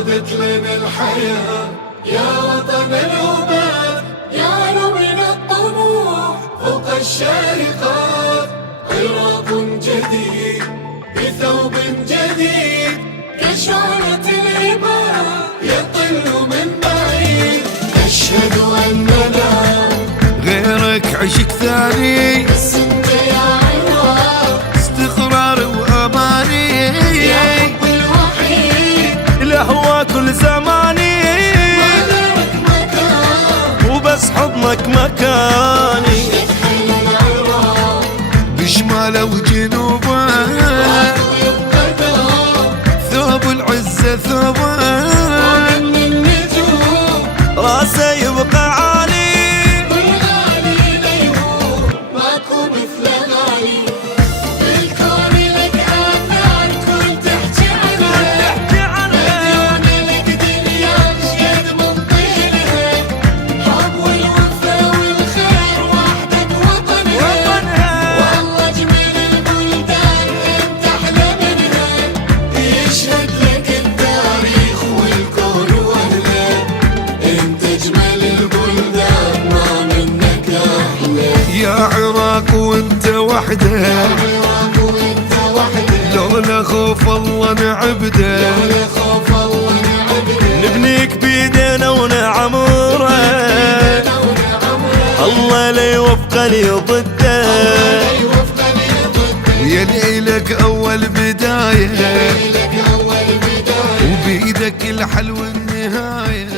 عادت لنا الحياة يا وطن الأمات، يا من الطموح فوق الشارقات. عراق جديد بثوب جديد كشعلة الإباء يطل من بعيد. أشهد أننا غيرك عشق ثاني، بس انت يا عراق استقرار وأماني، يا حب الوحيد الهوى كل زماني، مالك مكان وبس حضنك مكاني. يتحل العراق بشماله وجنوبه ويبقى دوم ثوب العزة ثوبه، ومن النجوم راسه يبقى عالي، والغالي ليهوب ماكو مثل غالي. بالكون لك آثار كل تحكي عنها، مديونة لك دنيا شقد من طيلها. حب والوفا والخير وحدة وطنها، والله اجمل البلدان انت احلى منها. يشهد لك التاريخ والكون واهله، انت اجمل البلدان ما منك احلى. يا عراق وانت وحده، عراق وانت وحده، لولا خوف الله نعبده، ولا خوف الله نعبده. نبنيك بيدينا ونعمره، الله لا يوفقني ضده، يوفقني ضده، ويلي لك أول بداية، لك اول بدايه وبإيدك الحل والنهاية.